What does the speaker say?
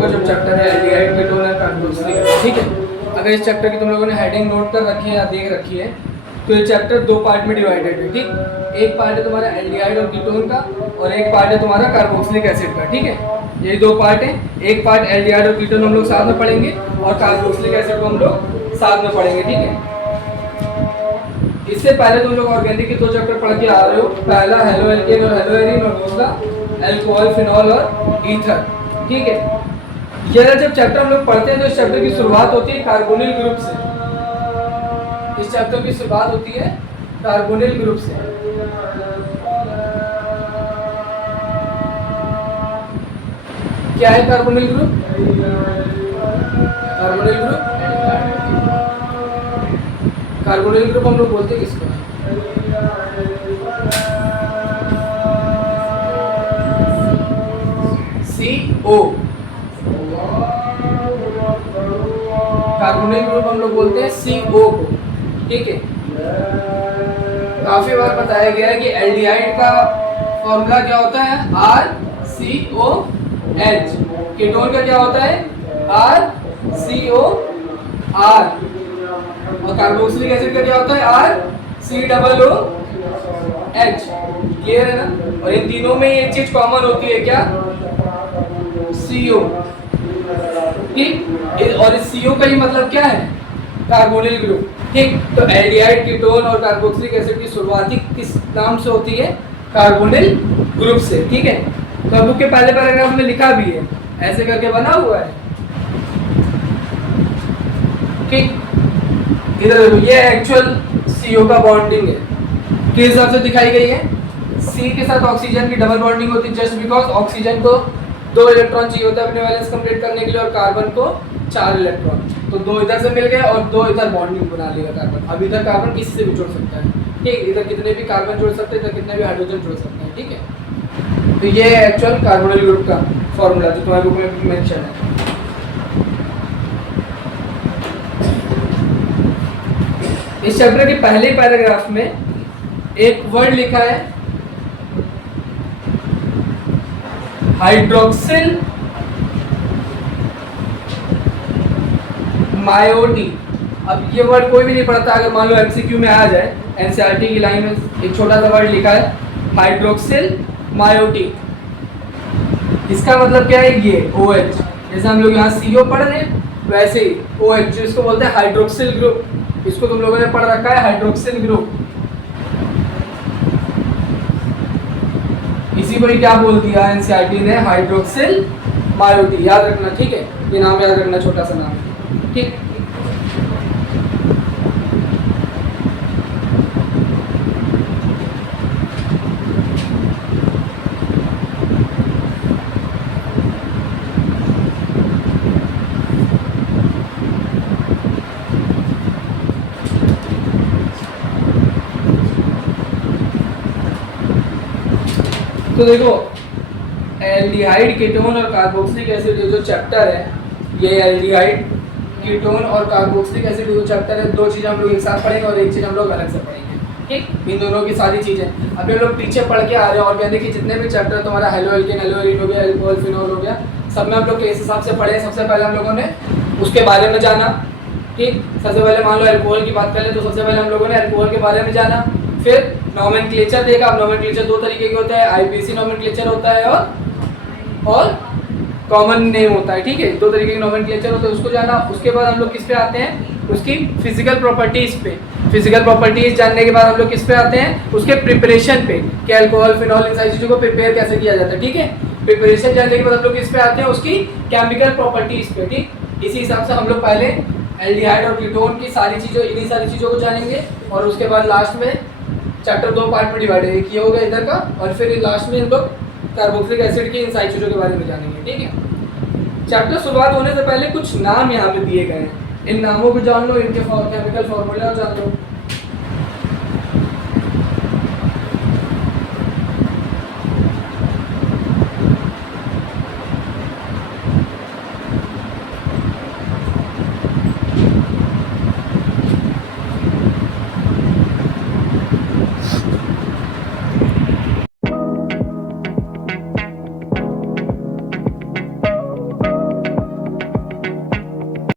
लोगों का जो चैप्टर है एल्डिहाइड कीटोन और कार्बोक्सिलिक एसिड, ठीक है। अगर इस चैप्टर की तुम लोगों ने हेडिंग नोट कर रखी है या देख रखी है तो ये चैप्टर दो पार्ट में डिवाइडेड है, ठीक। एक पार्ट है तुम्हारा एल्डिहाइड और कीटोन का और एक पार्ट है तुम्हारा कार्बोक्सिलिक एसिड का, ठीक है। ये दो पार्ट हैं, एक पार्ट एल्डिहाइड और कीटोन हम लोग साथ में पढ़ेंगे और कार्बोक्सिलिक एसिड को हम लोग साथ में पढ़ेंगे, ठीक है। इससे पहले तुम लोग ऑर्गेनिक के दो चैप्टर पढ़ के आ रहे हो, पहला हेलो एल्केन और हेलो एरीन और दूसरा अल्कोहल फिनॉल और ईथर, ठीक है। यह जब चैप्टर हम लोग पढ़ते हैं तो इस चैप्टर की शुरुआत होती है कार्बोनिल ग्रुप से। इस चैप्टर की शुरुआत होती है कार्बोनिल ग्रुप से। क्या है कार्बोनिल ग्रुप? कार्बोनिल ग्रुप हम लोग बोलते हैं किसको? CO। कार्बोनिल ग्रुप हम लोग बोलते हैं CO को, ठीक है। काफी बार बताया गया है कि एल्डिहाइड का फॉर्मूला क्या होता है? RCOH। कीटोन का क्या होता है? RCOR। और कार्बोक्सिलिक एसिड का क्या होता है? RCOOH। क्लियर है ना? और इन तीनों में एक चीज कॉमन होती है, क्या? CO, ठीक। और इस CO का ही मतलब क्या है? कार्बोनिल ग्रुप, ठीक। तो एल्डिहाइड कीटोन और कार्बोक्सिलिक एसिड की शुरुआती किस नाम से होती है? कार्बोनिल ग्रुप से, ठीक है। तो बुक के पहले पैराग्राफ में लिखा भी है, ऐसे करके बना हुआ है, ठीक। इधर देखो, ये एक्चुअल CO का बॉन्डिंग है, किस हिसाब से दिखाई गई है? C के साथ ऑक्सीजन की डबल बॉन्डिंग होती है जस्ट बिकॉज ऑक्सीजन को 2 इलेक्ट्रॉन चाहिए होता है अपने वैलेंस कंप्लीट करने के लिए और कार्बन को 4 इलेक्ट्रॉन। तो 2 इधर से मिल गए और 2 इधर बॉन्डिंग बना लेगा कार्बन। अब इधर कार्बन किसी से भी जुड़ सकता है, ठीक। इधर कितने भी कार्बन जुड़ सकते हैं, इधर कितने भी हाइड्रोजन जुड़ सकते हैं, ठीक है। तो ये है एक्चुअल कार्बोनिल ग्रुप का फॉर्मूला जो तुम्हारे बुक में मेंशन है। इस चैप्टर के पहले पैराग्राफ में एक वर्ड लिखा है हाइड्रोक्सिल मायोटी। अब ये वर्ड कोई भी नहीं पढ़ता, अगर मान लो एमसीक्यू में आ जाए, एनसीईआरटी की लाइन में एक छोटा सा वर्ड लिखा है हाइड्रोक्सिल मायोटी। इसका मतलब क्या है? ये OH, जैसे हम लोग यहाँ CO पढ़ रहे हैं वैसे ही OH जो इसको बोलते हैं हाइड्रोक्सिल ग्रुप, इसको तुम लोगों ने पढ़ रखा है हाइड्रोक्सिल ग्रुप। इसी को ही क्या बोल दिया एनसीईआरटी ने? हाइड्रोक्सिल मायोटी। याद रखना, ठीक है। ये नाम याद रखना, छोटा सा नाम, ठीक। तो देखो, एल्डिहाइड कीटोन और कार्बोक्सिलिक एसिड जो चैप्टर है, ये एल्डिहाइड कीटोन और कार्बोक्सिलिक एसिड जो चैप्टर है, 2 चीज़ हम लोग एक साथ पढ़ेंगे और एक चीज़ हम लोग अलग से पढ़ेंगे, ठीक। इन दोनों की सारी चीज़ें अभी हम लोग पीछे पढ़ के आ रहे हैं। ऑर्गेनिक के जितने भी चैप्टर तुम्हारा हेलो एल्केन, हेलो एरीन हो गया, अल्कोहल फिनॉल हो गया, सब में हम लोग किस हिसाब से पढ़े? सबसे पहले हम लोगों ने उसके बारे में जाना, ठीक। सबसे पहले मान लो अल्कोहल की बात करें तो सबसे पहले हम लोगों ने अल्कोहल के बारे में जाना, फिर नोमेनक्लेचर देखा। अब नोमेनक्लेचर 2 तरीके के होते हैं, आईपीसी नोमेनक्लेचर होता है और कॉमन नेम होता है, ठीक है। 2 तरीके के नोमेनक्लेचर होते हैं, उसको जाना। उसके बाद हम लोग किस पे आते हैं? उसकी फिजिकल प्रॉपर्टीज पे। फिजिकल प्रॉपर्टीज जानने के बाद हम लोग किस पे आते हैं? उसके प्रिपरेशन पे, कि अल्कोहल फिनॉल इन सारी चीज़ों को प्रिपेयर कैसे किया जाता है, ठीक है। प्रिपरेशन जानने के बाद हम लोग किस पे आते हैं? उसकी केमिकल प्रॉपर्टीज पे, ठीक। इसी हिसाब से हम लोग पहले एल्डिहाइड और कीटोन की सारी चीज़ों, इन्हीं सारी चीज़ों को जानेंगे और उसके बाद लास्ट में चैप्टर 2 पार्ट में डिवाइड है, एक ये होगा इधर का और फिर लास्ट में हम लोग कार्बोक्सिलिक एसिड की इन सारी चीज़ों के बारे में जानेंगे, ठीक है। चैप्टर शुरुआत होने से पहले कुछ नाम यहाँ पे दिए गए हैं, इन नामों को जान लो, इनके केमिकल फॉर्मूला जान लो।